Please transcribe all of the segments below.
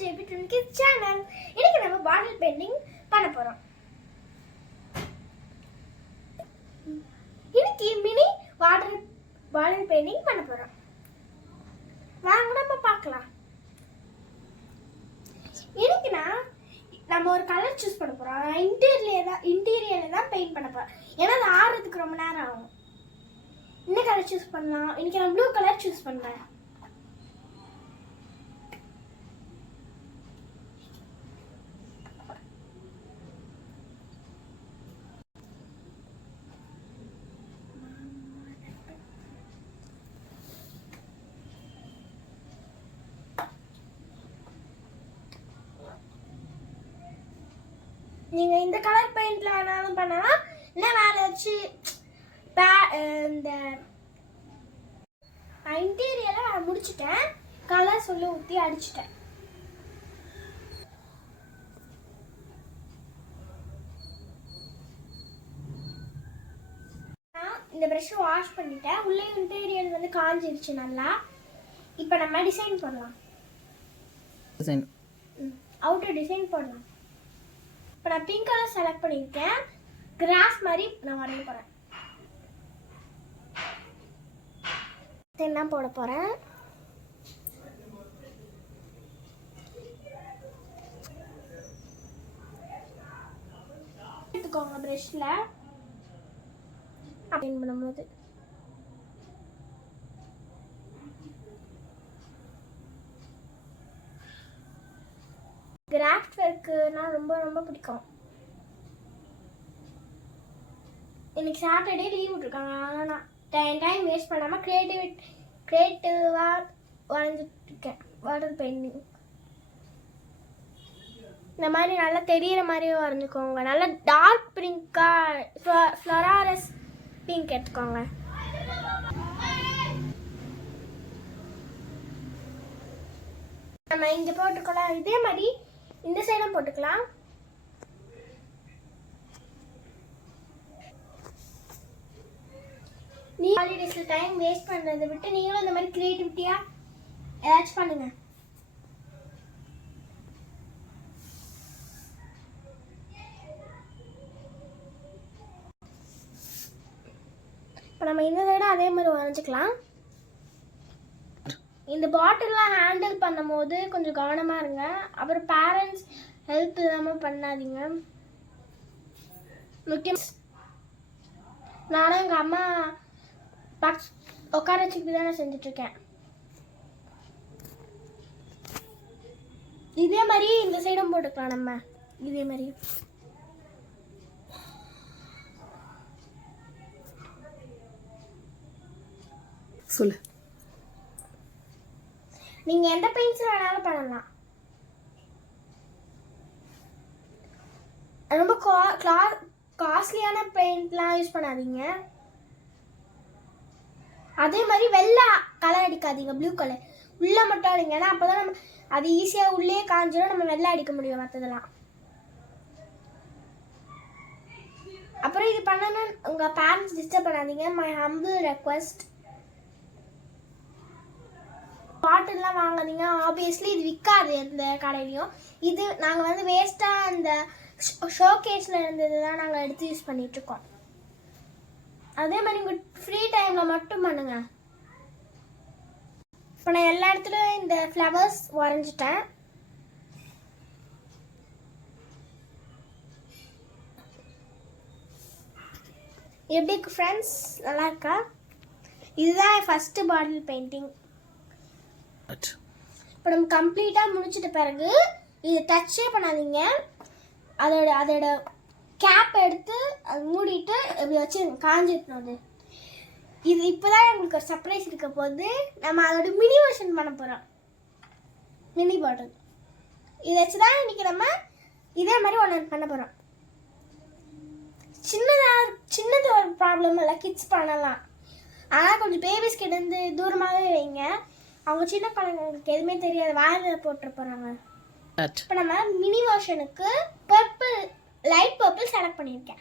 JP Twin Kids channel. இன்னைக்கு நம்ம பாட்டில் painting பண்ண போறோம். இன்னைக்கு மினி பாட்டில் பெயிண்டிங் பண்ண போறோம். வாங்க நம்ம பார்க்கலாம். இன்னைக்கு நம்ம ஒரு கலர் சூஸ் பண்ண போறோம். இன்டீரியர்ல தான் பெயிண்ட் பண்ண போறோம். ஏன்னா அது ஆறதுக்கு ரொம்ப நேரம் ஆகும். என்ன கலர் சூஸ் பண்ணலாம்? இன்னைக்கு நான் ப்ளூ கலர் சூஸ் பண்றேன். நீங்க இந்த கலர் பெயிண்ட்ல வேணாலும் பண்ணலாம், இல்லை வேற வச்சு இந்த இன்டீரியரை நான் முடிச்சிட்டேன். கலர் சொல்லி ஊற்றி அடிச்சிட்டேன். இந்த ப்ரஷ் வாஷ் பண்ணிட்டேன். உள்ளே இன்டீரியர் வந்து காஞ்சிருச்சு நல்லா. இப்போ நம்ம டிசைன் பண்ணலாம். அவுட்டர் டிசைன் பண்ணலாம். இப்போ நான் பிங்க் கலர் செலக்ட் பண்ணியிருக்கேன். கிராஸ் மாதிரி நான் வரைய போகிறேன். எல்லாம் போட போகிறேன். எடுத்துக்கோங்க ப்ரஷ்ல அப்ளைன் பண்ணும்போது. கிராஃப்ட் ஒர்க்குனா ரொம்ப ரொம்ப பிடிக்கும். இன்னைக்கு சாட்டர்டே லீவ் விட்டுருக்காங்க. ஆனால் நான் டைம் வேஸ்ட் பண்ணாமல் கிரியேட்டிவாக வரைஞ்சிட்ருக்கேன். வாட்டர் பெயிண்டிங் இந்த மாதிரி நல்லா தெரியிற மாதிரியே வரைஞ்சிக்கோங்க. நல்லா டார்க் பிங்காக ஃப்ளோரஸ் பிங்க் எடுத்துக்கோங்க. நம்ம இங்கே போட்டுக்கலாம். இதே மாதிரி இந்த சைடும் போட்டுக்கலாம். நீ ஹாலிடேஸ்ல டைம் வேஸ்ட் பண்றதை விட்டு நீங்களும் இந்த மாதிரி கிரியேட்டிவிட்டியா ஏதாச்சும் பண்ணுங்க. இப்போ நம்ம இந்த சைடும் அதே மாதிரி வரைஞ்சிக்கலாம். இந்த பாட்டில்லாம் ஹேண்டில் பண்ணும் போது கொஞ்சம் கவனமாக இருங்க. அப்புறம் பேரண்ட்ஸ் ஹெல்ப் இல்லாமல் பண்ணாதீங்க. முக்கியம் நானும் எங்கள் அம்மா உட்கார வச்சுக்கிட்டு தான் நான் செஞ்சிட்ருக்கேன். இதே மாதிரி இந்த சைடும் போட்டுக்கலாம். நம்ம இதே மாதிரி சொல்லு. நீங்க எந்த பெயிண்ட்ஸ் வேணாலும் பண்ணலாம். ரொம்ப காஸ்ட்லியான பெயிண்ட்லாம் யூஸ் பண்ணாதீங்க. அதே மாதிரி வெள்ளை கலர் அடிக்காதீங்க. ப்ளூ கலர் உள்ள மட்டும் அடிங்க. ஏன்னா அப்போதான் நம்ம அது ஈஸியாக உள்ளே காஞ்சிடும். நம்ம வெள்ளை அடிக்க முடியும் மற்றதெல்லாம். அப்புறம் இது பண்ணணும்னு உங்கள் பேரண்ட்ஸ் டிஸ்டர்ப் பண்ணாதீங்க. My humble request. பாட்டில்லாம் வாங்காதீங்க. ஆப்வியஸ்லி இது விற்காது எந்த கடையிலையும். இது நாங்கள் வந்து வேஸ்ட்டாக அந்த ஷோகேஸில் இருந்தது தான் நாங்கள் எடுத்து யூஸ் பண்ணிகிட்ருக்கோம். அதே மாதிரி உங்கள் ஃப்ரீ டைமில் மட்டும் பண்ணுங்க. இப்போ நான் எல்லா இடத்துலையும் இந்த ஃப்ளவர்ஸ் வரைஞ்சிட்டேன். எப்படி இருக்கு ஃப்ரெண்ட்ஸ்? நல்லா இருக்கா? இதுதான் ஃபஸ்ட்டு பாட்டில் பெயிண்டிங். இப்போ நம்ம கம்ப்ளீட்டாக முடிச்சிட்ட பிறகு இது டச்சே பண்ணாதீங்க. அதோட கேப் எடுத்து அது மூடிட்டு இப்படி வச்சு காஞ்சிடணும். அது இது இப்போதான் உங்களுக்கு ஒரு சர்ப்ரைஸ் இருக்க போது. நம்ம அதோட மினி வெர்ஷன் பண்ண போகிறோம். மினி பாட்டில் இதை வச்சு தான் இன்னைக்கு நம்ம இதே மாதிரி ஒன்று பண்ண போகிறோம். சின்னது ஒரு ப்ராப்ளம் இல்லை, கிட்ஸ் பண்ணலாம். ஆனால் கொஞ்சம் பேபிஸ் கிட்ட இருந்து தூரமாகவே வைங்க. அவங்க சின்ன குழந்தைங்களுக்கு எதுவுமே தெரியாது, வாயில் போட்டு போகிறாங்க. இப்போ நம்ம மினி வெர்ஷனுக்கு லைட் பர்பிள் செலக்ட் பண்ணியிருக்கேன்.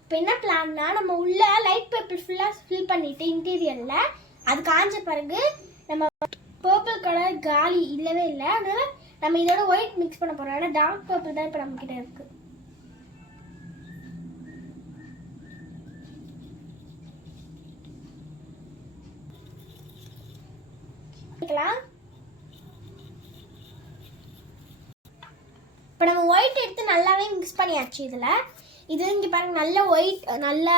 இப்போ என்ன பிளான்னா, நம்ம உள்ள லைட் பர்பிள் ஃபுல்லாக ஃபில் பண்ணிட்டு இன்டீரியரில் அது காஞ்ச பிறகு நம்ம பர்பிள் கலர் காலி இல்லவே இல்லை. அதனால நம்ம இதோட ஒயிட் மிக்ஸ் பண்ண போகிறோம். ஏன்னா டார்க் பர்பிள் தான் இப்போ நம்மக்கிட்ட இருக்குது. இப்போ நம்ம ஒயிட் எடுத்து நல்லாவே மிக்ஸ் பண்ணியாச்சு. இது இங்கே பாருங்க, நல்ல ஒயிட் நல்ல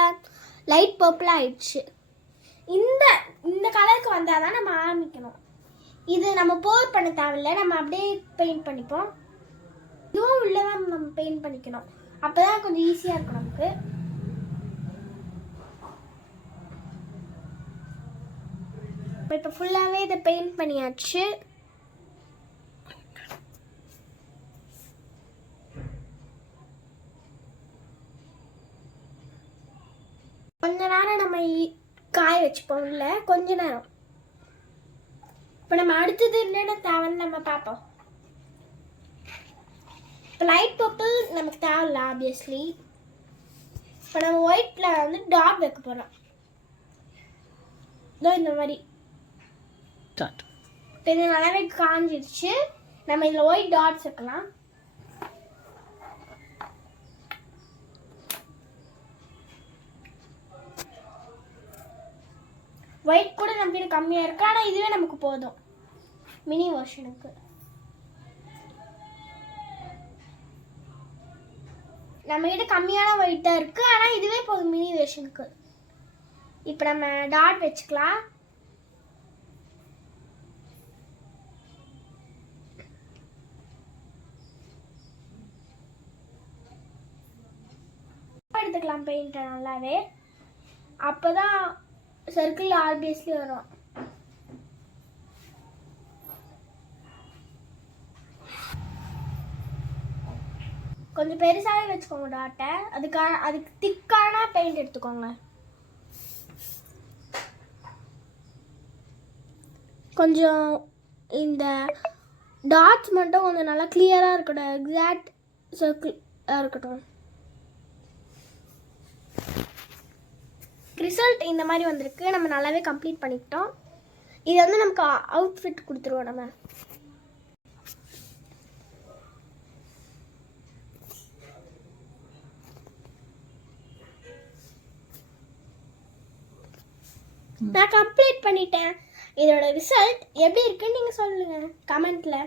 லைட் பர்பிளாக ஆயிடுச்சு. இந்த கலருக்கு வந்தால் தான் நம்ம ஆரம்பிக்கணும். இது நம்ம போர் பண்ண தேவையில்லை, நம்ம அப்படியே பெயிண்ட் பண்ணிப்போம். இதுவும் உள்ளே தான் நம்ம பெயிண்ட் பண்ணிக்கணும், அப்போ தான் கொஞ்சம் ஈஸியாக இருக்கும் நமக்கு. இப்போ ஃபுல்லாகவே இதை பெயிண்ட் பண்ணியாச்சு. கொஞ்ச நேரம் நம்ம காய வச்சுப்போம், இல்லை கொஞ்ச நேரம். இப்போ நம்ம அடுத்தது என்னென்ன தேவைன்னு நம்ம பார்ப்போம். இப்போ லைட் பர்பிள் நமக்கு தேவையில்ல ஆப்வியஸ்லி. இப்போ நம்ம ஒயிட்டில் வந்து டாட் வைக்க போகிறோம். இதோ இந்த மாதிரி. இப்போ இது நல்லாவே காஞ்சிடுச்சு. நம்ம இதில் ஒயிட் டாட்ஸ் வைக்கலாம். ஒயிட் கூட நம்மகிட்ட கம்மியாக இருக்குது, ஆனால் இதுவே நமக்கு போதும் மினி வெர்ஷனுக்கு. நம்மகிட்ட கம்மியான ஒயிட்டாக இருக்குது, ஆனால் இதுவே போதும் மினி வெர்ஷனுக்கு. இப்போ நம்ம டாட் வச்சுக்கலாம். எடுத்துக்கலாம் பெயிண்ட்டை நல்லாவே, அப்போ தான் சர்க்கிள் ஆப்வியஸ்லி வரும். கொஞ்சம் பெருசாகவே வச்சுக்கோங்க டாட்டை. அதுக்கு திக்கான பெயிண்ட் எடுத்துக்கோங்க. கொஞ்சம் இந்த டாட்ஸ் மட்டும் கொஞ்சம் நல்லா கிளியராக இருக்கட்டும், எக்ஸாக்ட் சர்க்கிளாக இருக்கட்டும். ரிசல்ட் இந்த மாதிரி வந்திருக்கு. நம்ம நல்லாவே கம்ப்ளீட் பண்ணிக்கிட்டோம். இது வந்து நமக்கு அவுட்ஃபிட் கொடுத்துருவோம். நம்ம நான் கம்ப்ளீட் பண்ணிட்டேன். இதோட ரிசல்ட் எப்படி இருக்குன்னு நீங்கள் சொல்லுங்கள் கமெண்ட்டில்.